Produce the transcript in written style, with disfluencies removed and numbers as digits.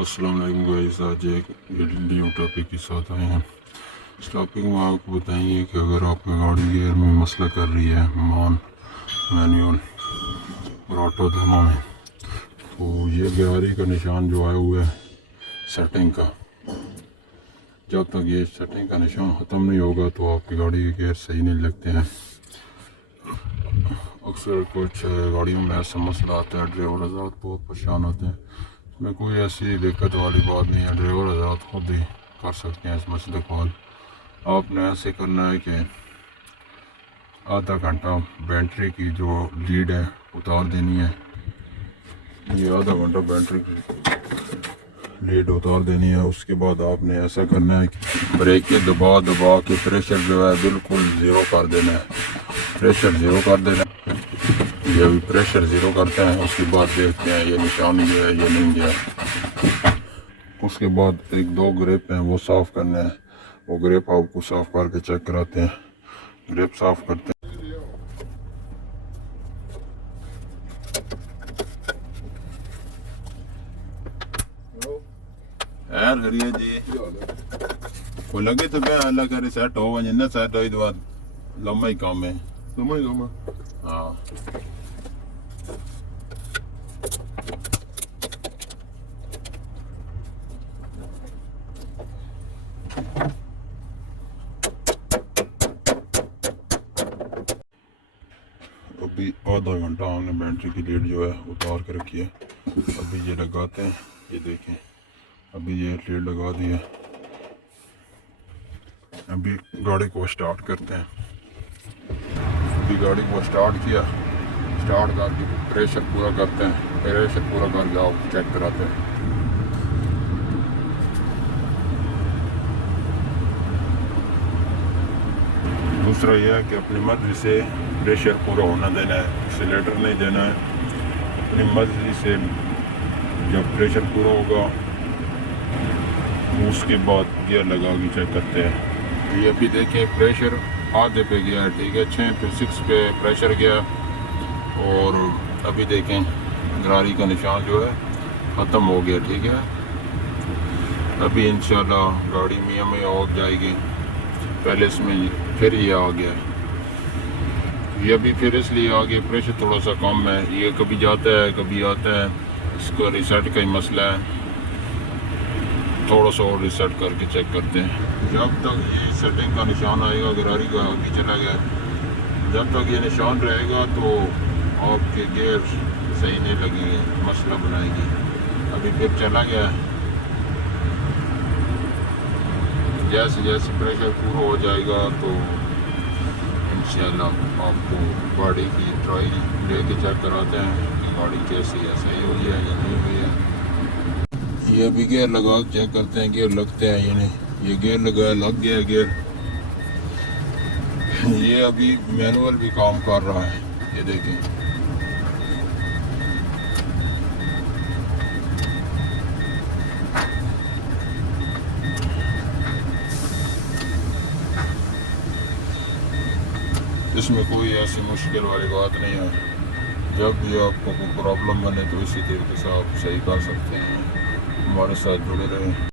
अस्सलाम वालेकुम गाइस, आज एक न्यू टॉपिक के साथ आए हैं। इस टॉपिक में आपको बताएंगे कि अगर आपकी गाड़ी गियर में मसला कर रही है, मैनुअल और ऑटो दोनों में, तो ये गिरारी का निशान जो आया हुआ है सेटिंग का, जब तक ये सेटिंग का निशान ख़त्म नहीं होगा तो आपकी गाड़ी के गियर सही नहीं लगते हैं। अक्सर कुछ गाड़ियों में ऐसा मसला आता है, ड्राइवर हज़रात बहुत परेशान होते हैं। इसमें कोई ऐसी दिक्कत वाली बात नहीं है, ड्राइवर हज़रात खुद ही कर सकते हैं इस मसले को हल। आपने ऐसे करना है कि आधा घंटा बैटरी की जो लीड है उतार देनी है। ये आधा घंटा बैटरी की लीड उतार देनी है। उसके बाद आपने ऐसा करना है कि ब्रेक के दबा के प्रेशर जो है बिल्कुल ज़ीरो कर देना है। प्रेशर ज़ीरो कर देना है। ये अभी प्रेशर ज़ीरो करते हैं, उसके बाद देखते हैं ये निशान जो है ये नहीं गया। उसके बाद एक दो ग्रिप हैं वो साफ़ करना है। वो ग्रिप आपको साफ़ करके चेक कराते हैं। ग्रिप साफ़ करते हैं। यार हरिया जी को लगे तो क्या अल्लाह करे सेट हो वजह ना सेट हो, बाद लम्बा ही काम है। हाँ अभी आधा घंटा हमने बैटरी की लीड जो है उतार के रखी है। अभी ये लगाते हैं, ये देखें अभी ये लीड लगा दी है। अभी गाड़ी को स्टार्ट करते हैं। अभी गाड़ी को स्टार्ट किया, स्टार्ट करके प्रेशर पूरा करते हैं। प्रेशर पूरा करके आप चेक कराते हैं। दूसरा यह है कि अपनी मर्जी से प्रेशर पूरा होना देना है, एक्सीलेटर नहीं देना है। अपनी मर्जी से जब प्रेशर पूरा होगा उसके बाद गियर लगा के चेक करते हैं। ये अभी देखें प्रेशर आधे पे गया है, ठीक है, 6 पे 6 पे प्रेशर गया। और अभी देखें गिरारी का निशान जो है ख़त्म हो गया, ठीक है। अभी इंशाल्लाह गाड़ी मियाँ में हो जाएगी। पहले इसमें फिर ये आ गया, ये अभी फिर इसलिए आ गया, प्रेशर थोड़ा सा कम है। ये कभी जाता है कभी आता है, इसको रिसेट का ही मसला है। थोड़ा सा और रिसेट करके चेक करते हैं। जब तक ये सेटिंग का निशान आएगा, गिरारी का अभी चला गया, जब तक ये निशान रहेगा तो आपके गियर सही नहीं लगेंगे, मसला बनाएगी। अभी फिर चला गया, जैसे जैसे प्रेशर पूरा हो जाएगा तो इंशाल्लाह आपको गाड़ी की ट्रायल लेके चेक कराते हैं कि गाड़ी कैसी है, सही हुई है या नहीं हुई है। ये अभी गियर लगा के चेक करते हैं गियर लगते हैं या नहीं। ये गियर लगाया, लग गया गियर। ये अभी मैनुअल भी काम कर रहा है, ये देखें। इसमें कोई ऐसी मुश्किल वाली बात नहीं है। जब भी आपको कोई प्रॉब्लम बने तो इसी तरीके से आप सही कर सकते हैं। हमारे साथ जुड़े रहें।